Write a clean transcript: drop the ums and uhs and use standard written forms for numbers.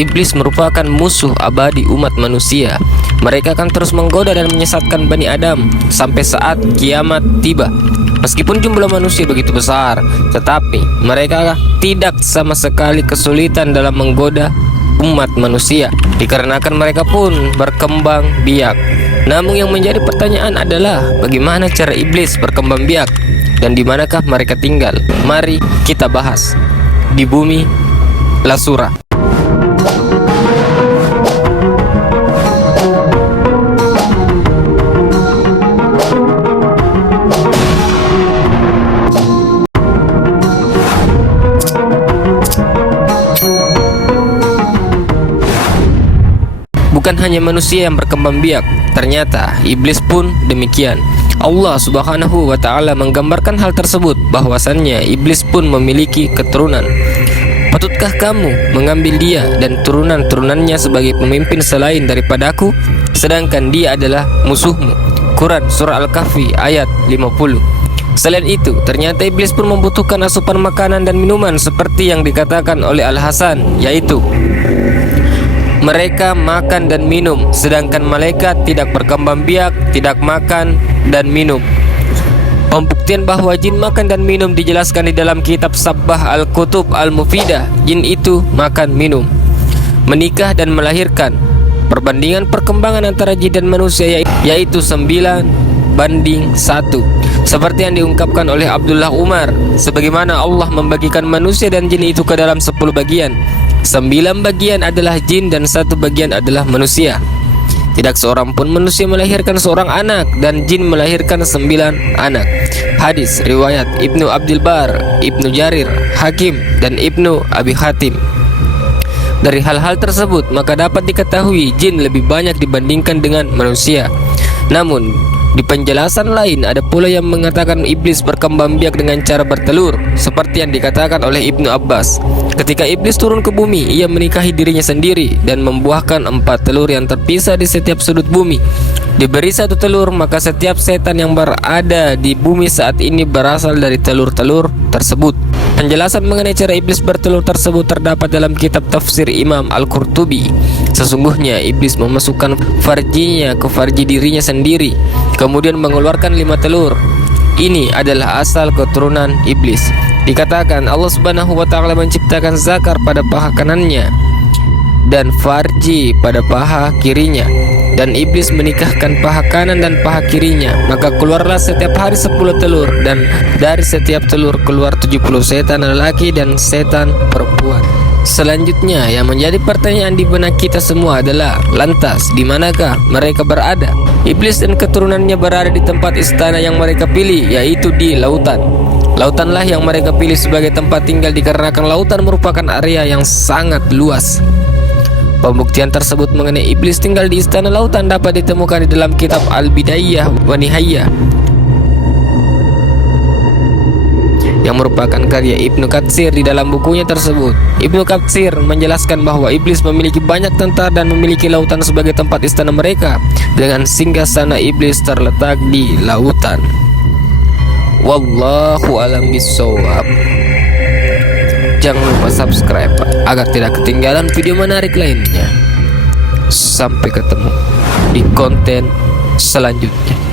Iblis merupakan musuh abadi umat manusia. Mereka akan terus menggoda dan menyesatkan Bani Adam sampai saat kiamat tiba. Meskipun jumlah manusia begitu besar, tetapi mereka tidak sama sekali kesulitan dalam menggoda umat manusia, dikarenakan mereka pun berkembang biak. Namun yang menjadi pertanyaan adalah bagaimana cara iblis berkembang biak dan di manakah mereka tinggal? Mari kita bahas di bumi Lasura. Bukan hanya manusia yang berkembang biak, ternyata iblis pun demikian. Allah Subhanahu wa Ta'ala menggambarkan hal tersebut, bahwasannya iblis pun memiliki keturunan. Patutkah kamu mengambil dia dan turunan-turunannya sebagai pemimpin selain daripadaku, sedangkan dia adalah musuhmu? Quran Surah Al-Kahfi ayat 50. Selain itu, ternyata iblis pun membutuhkan asupan makanan dan minuman seperti yang dikatakan oleh Al-Hasan, yaitu mereka makan dan minum, sedangkan malaikat tidak berkembang biak, tidak makan dan minum. Pembuktian bahwa jin makan dan minum dijelaskan di dalam kitab Sabbah Al-Kutub Al-Mufidah. Jin itu makan minum, menikah dan melahirkan. Perbandingan perkembangan antara jin dan manusia yaitu 9:1, seperti yang diungkapkan oleh Abdullah Umar. Sebagaimana Allah membagikan manusia dan jin itu ke dalam 10 bagian. 9 bagian adalah jin dan 1 bagian adalah manusia. Tidak seorang pun manusia melahirkan seorang anak dan jin melahirkan 9 anak. Hadis riwayat Ibnu Abdul Bar, Ibnu Jarir, Hakim dan Ibnu Abi Hatim. Dari hal-hal tersebut maka dapat diketahui jin lebih banyak dibandingkan dengan manusia. Namun di penjelasan lain ada pula yang mengatakan iblis berkembang biak dengan cara bertelur, seperti yang dikatakan oleh Ibnu Abbas. Ketika iblis turun ke bumi, ia menikahi dirinya sendiri dan membuahkan 4 telur yang terpisah di setiap sudut bumi. Diberi 1 telur, maka setiap setan yang berada di bumi saat ini berasal dari telur-telur tersebut. Penjelasan mengenai cara iblis bertelur tersebut terdapat dalam kitab tafsir Imam Al-Qurtubi. Sesungguhnya iblis memasukkan farjinya ke farji dirinya sendiri, kemudian mengeluarkan 5 telur. Ini adalah asal keturunan iblis. Dikatakan Allah Subhanahu wa Ta'ala menciptakan zakar pada paha kanannya dan farji pada paha kirinya, dan iblis menikahkan paha kanan dan paha kirinya. Maka keluarlah setiap hari 10 telur, dan dari setiap telur keluar 70 setan lelaki dan setan perempuan. Selanjutnya yang menjadi pertanyaan di benak kita semua adalah, lantas di manakah mereka berada? Iblis dan keturunannya berada di tempat istana yang mereka pilih, yaitu di lautan. Lautanlah yang mereka pilih sebagai tempat tinggal dikarenakan lautan merupakan area yang sangat luas. Pembuktian tersebut mengenai iblis tinggal di istana lautan dapat ditemukan di dalam kitab Al-Bidayah wa Nihayah yang merupakan karya Ibnu Katsir. Di dalam bukunya tersebut, Ibnu Katsir menjelaskan bahwa iblis memiliki banyak tentara dan memiliki lautan sebagai tempat istana mereka, dengan singgasana iblis terletak di lautan. Wallahu a'lam bishawab. Jangan lupa subscribe agar tidak ketinggalan video menarik lainnya. Sampai ketemu di konten selanjutnya.